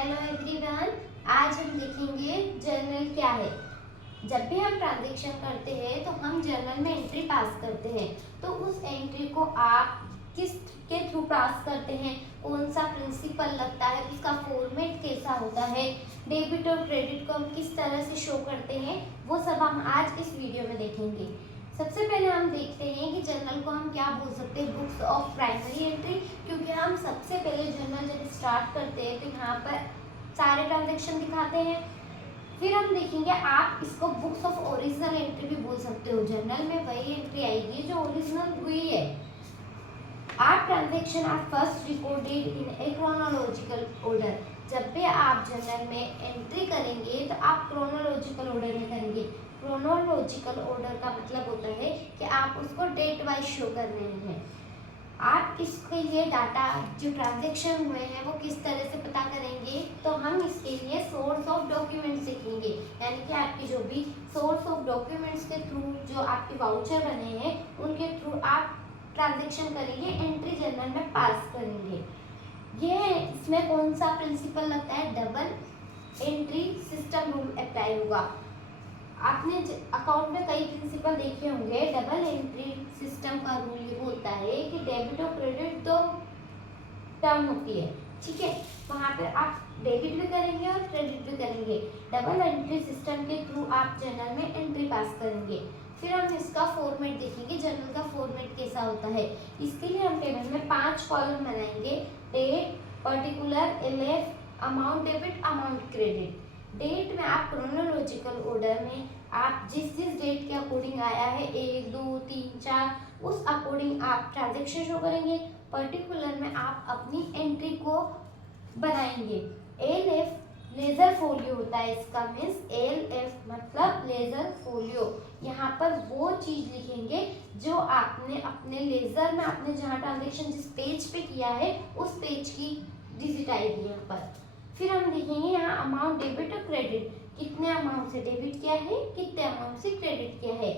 Hello everyone, आज हम देखेंगे जर्नल क्या है। जब भी हम ट्रांजैक्शन करते हैं तो हम जर्नल में एंट्री पास करते हैं। तो उस एंट्री को आप किस के थ्रू पास करते हैं, कौन सा प्रिंसिपल लगता है, उसका फॉर्मेट कैसा होता है, डेबिट और क्रेडिट को हम किस तरह से शो करते हैं, वो सब हम आज इस वीडियो में देखेंगे। सबसे पहले हम देखते हैं कि जर्नल को हम क्या बोल सकते हैं, बुक्स ऑफ प्राइमरी एंट्री, क्योंकि हम सबसे पहले जर्नल जब स्टार्ट करते हैं तो यहाँ पर सारे ट्रांजैक्शन दिखाते हैं। फिर हम देखेंगे आप इसको बुक्स ऑफ ओरिजिनल एंट्री भी बोल सकते हो। जर्नल में वही एंट्री आएगी जो ओरिजिनल हुई है। Are transaction are first recorded in a chronological order. जब भी आप जर्नल में एंट्री करेंगे तो आप क्रोनोलॉजिकल ऑर्डर में करेंगे। क्रोनोलॉजिकल ऑर्डर का मतलब होता है कि आप उसको डेट वाइज शो कर रहे हैं। आप इसके लिए डाटा जो ट्रांजैक्शन हुए हैं वो किस तरह से पता करेंगे, तो हम इसके लिए सोर्स ऑफ डॉक्यूमेंट्स सीखेंगे। यानी कि आपकी जो भी सोर्स ऑफ डॉक्यूमेंट्स के थ्रू जो आपके वाउचर बने हैं उनके थ्रू आप ट्रांजैक्शन करेंगे, एंट्री जर्नल में पास करेंगे। ये इसमें कौन सा प्रिंसिपल लगता है, double entry system rule apply होगा। आपने अकाउंट में कई प्रिंसिपल देखे होंगे। डबल एंट्री सिस्टम का रूल ये होता है कि डेबिट और क्रेडिट दो टर्म होती है, ठीक है। वहाँ पर आप डेबिट भी करेंगे और क्रेडिट भी करेंगे। डबल एंट्री सिस्टम के थ्रू आप जर्नल में एंट्री पास करेंगे। फिर हम इसका फॉर्मेट देखेंगे, जर्नल का फॉर्मेट कैसा होता है। इसके लिए हम टेबल में 5 कॉलम बनाएंगे। Date, particular, LF, amount debit, amount credit. Date में आप क्रोनोलॉजिकल ऑर्डर में आप जिस डेट के अकॉर्डिंग आया है 1, 2, 3, 4 उस अकॉर्डिंग आप ट्रांजैक्शन शो करेंगे। पर्टिकुलर में आप अपनी एंट्री को बनाएंगे। एलएफ लेजर फोलियो होता है, इसका मीन्स एलएफ मतलब लेजर फोलियो। यहाँ पर वो चीज लिखेंगे जो आपने अपने लेजर में आपने जहाँ ट्रांजैक्शन जिस पेज पे किया है उस पेज की डिजिट आएगी यहाँ पर। फिर हम देखेंगे यहाँ अमाउंट डेबिट और क्रेडिट, कितने अमाउंट से डेबिट किया है, कितने अमाउंट से क्रेडिट किया है।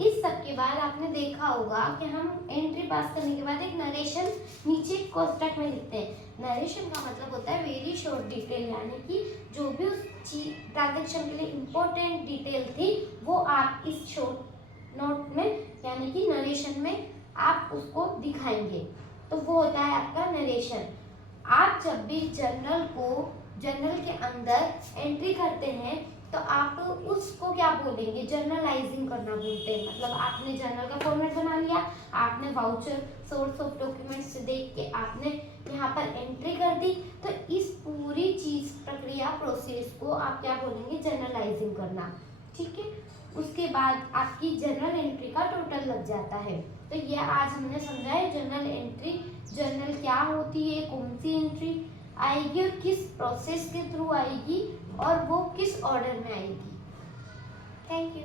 इस सब के बाद आपने देखा होगा कि हम एंट्री पास करने के बाद एक नरेशन नीचे कोष्टक में लिखते हैं। नरेशन का मतलब होता है वेरी शॉर्ट डिटेल, यानी कि जो भी उस ट्रांजैक्शन के लिए इम्पोर्टेंट डिटेल थी वो आप इस शॉर्ट नोट में यानी कि नरेशन में आप उसको दिखाएंगे। तो वो होता है आपका नरेशन। आप जब भी जर्नल के अंदर एंट्री करते हैं तो आप उसको क्या बोलेंगे, जर्नलाइजिंग करना बोलते हैं। मतलब आपने जर्नल का फॉर्मेट बना लिया, आपने वाउचर सोर्स ऑफ डॉक्यूमेंट्स से देख के आपने यहाँ पर एंट्री कर दी, तो इस पूरी चीज प्रक्रिया प्रोसेस को आप क्या बोलेंगे, जर्नलाइजिंग करना, ठीक है। उसके बाद आपकी जर्नल एंट्री का टोटल लग जाता है। तो ये आज हमने समझा है जर्नल एंट्री, जर्नल क्या होती है, कौन सी एंट्री आएगी और किस प्रोसेस के थ्रू आएगी और वो किस ऑर्डर में आएगी। Thank you.